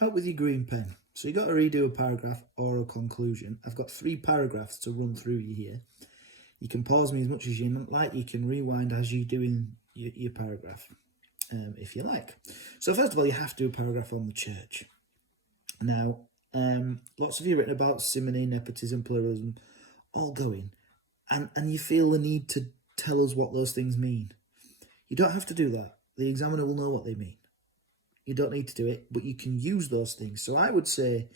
Help with your green pen. So you've got to redo a paragraph or a conclusion. I've got 3 paragraphs to run through you here. You can pause me as much as you like. You can rewind as you're doing your paragraph, if you like. So first of all, you have to do a paragraph on the church. Now, lots of you written about simony, nepotism, pluralism, all going. And you feel the need to tell us what those things mean. You don't have to do that. The examiner will know what they mean. You don't need to do it, but you can use those things. So I would say,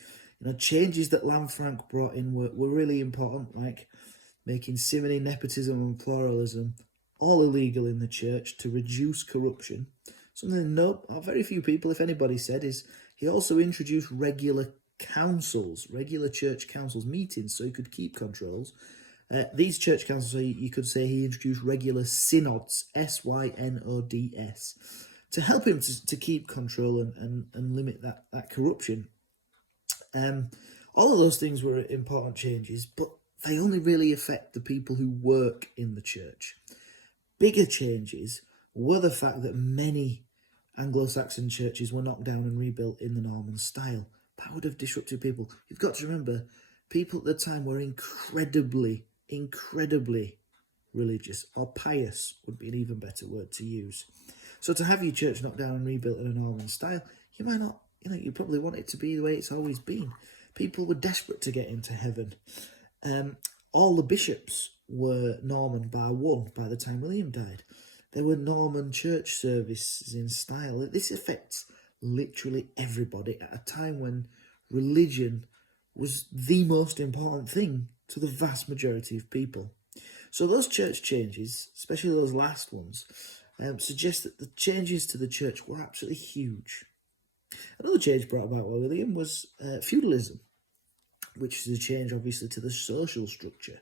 changes that Lanfranc brought in were really important, like making simony, nepotism and pluralism all illegal in the church to reduce corruption. Something very few people, if anybody, said is he also introduced regular councils, regular church councils meetings, so he could keep controls. These church councils, so you could say he introduced regular synods, synods, to help him to keep control and limit that corruption. All of those things were important changes, but they only really affect the people who work in the church. Bigger changes were the fact that many Anglo Saxon churches were knocked down and rebuilt in the Norman style. That would have disrupted people. You've got to remember, people at the time were incredibly religious, or pious would be an even better word to use. So to have your church knocked down and rebuilt in a Norman style, you might not, you probably want it to be the way it's always been. People were desperate to get into heaven. All the bishops were Norman bar one by the time William died. There were Norman church services in style. This affects literally everybody at a time when religion was the most important thing to the vast majority of people. So those church changes, especially those last ones, suggest that the changes to the church were absolutely huge. Another change brought about by William was feudalism, which is a change obviously to the social structure.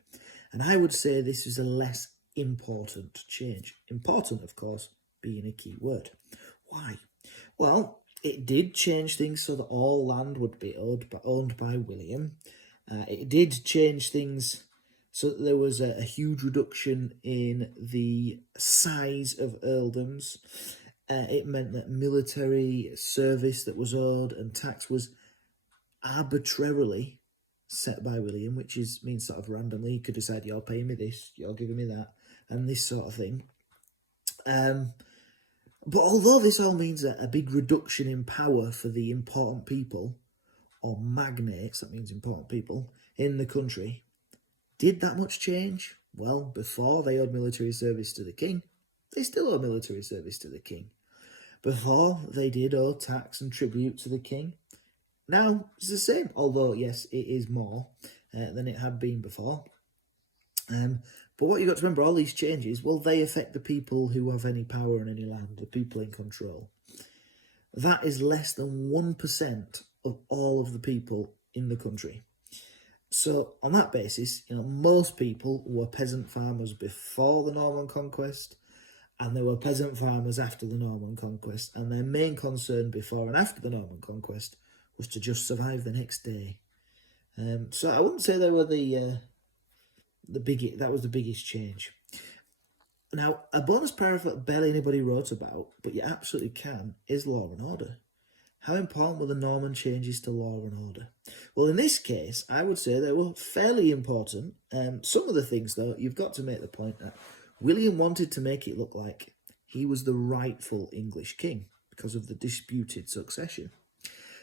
And I would say this is a less important change. Important, of course, being a key word. Why? Well, it did change things so that all land would be owned by William. It did change things so that there was a huge reduction in the size of earldoms. It meant that military service that was owed and tax was arbitrarily set by William, which means sort of randomly. He could decide, you're paying me this, you're giving me that, and this sort of thing. But although this all means a big reduction in power for the important people, or magnates, that means important people, in the country, did that much change? Well, before they owed military service to the king, they still owe military service to the king. Before, they did owe tax and tribute to the king. Now, it's the same, although, yes, it is more than it had been before. But what you've got to remember, all these changes, well, they affect the people who have any power in any land, the people in control. That is less than 1% of all of the people in the country. So on that basis, most people were peasant farmers before the Norman conquest, and there were peasant farmers after the Norman conquest, and their main concern before and after the Norman conquest was to just survive the next day. So I wouldn't say they were that was the biggest change. Now, a bonus paragraph that barely anybody wrote about, but you absolutely can, is law and order. How important were the Norman changes to law and order? Well, in this case, I would say they were fairly important. Some of the things, though, you've got to make the point that William wanted to make it look like he was the rightful English king because of the disputed succession.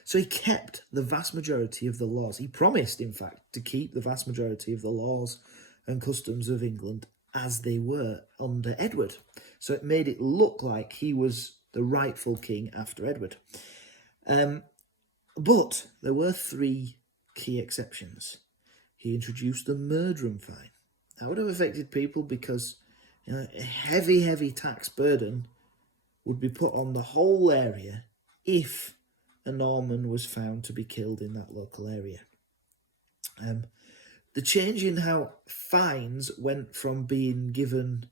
So he kept the vast majority of the laws. He promised, in fact, to keep the vast majority of the laws and customs of England as they were under Edward. So it made it look like he was the rightful king after Edward. But there were 3 key exceptions. He introduced the murdrum fine. That would have affected people because a heavy tax burden would be put on the whole area if a Norman was found to be killed in that local area. The change in how fines went from being given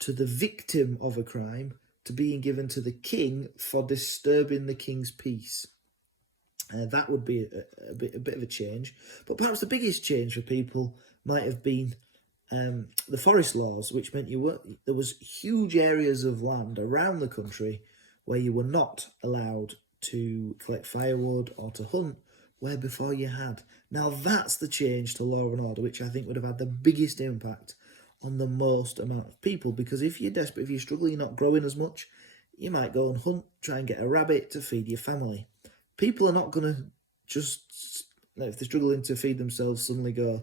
to the victim of a crime to being given to the king for disturbing the king's peace. That would be a bit of a change. But perhaps the biggest change for people might have been the forest laws, which meant there was huge areas of land around the country where you were not allowed to collect firewood or to hunt, where before you had. Now that's the change to law and order, which I think would have had the biggest impact on the most amount of people, because if you're desperate, if you're struggling, you're not growing as much, you might go and hunt, try and get a rabbit to feed your family. People are not going to just, if they're struggling to feed themselves, suddenly go,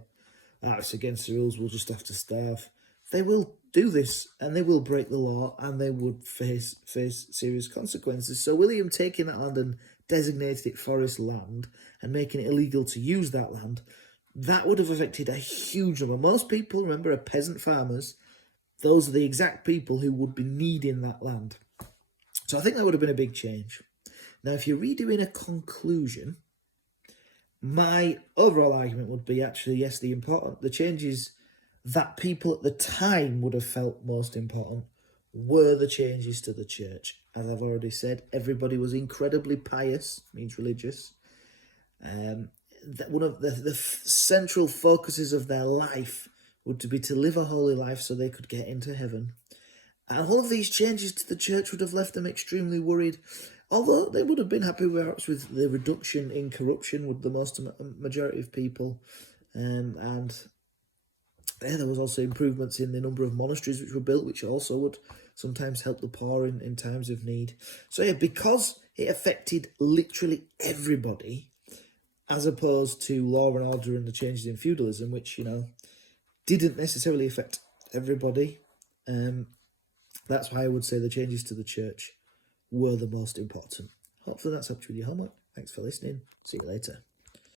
it's against the rules, we'll just have to starve. They will do this, and they will break the law, and they would face serious consequences. So William taking that land and designated it forest land and making it illegal to use that land, that would have affected a huge number. Most people, remember, are peasant farmers. Those are the exact people who would be needing that land. So I think that would have been a big change. Now, if you're redoing a conclusion, my overall argument would be actually, yes, the changes that people at the time would have felt most important were the changes to the church. As I've already said, everybody was incredibly pious, means religious. That one of the central focuses of their life would be to live a holy life so they could get into heaven. And all of these changes to the church would have left them extremely worried, although they would have been happy perhaps with the reduction in corruption with the majority of people. And there was also improvements in the number of monasteries which were built, which also would sometimes help the poor in times of need. So yeah, because it affected literally everybody, as opposed to law and order and the changes in feudalism, which, didn't necessarily affect everybody. That's why I would say the changes to the church were the most important. Hopefully that's helped you with your homework. Thanks for listening. See you later.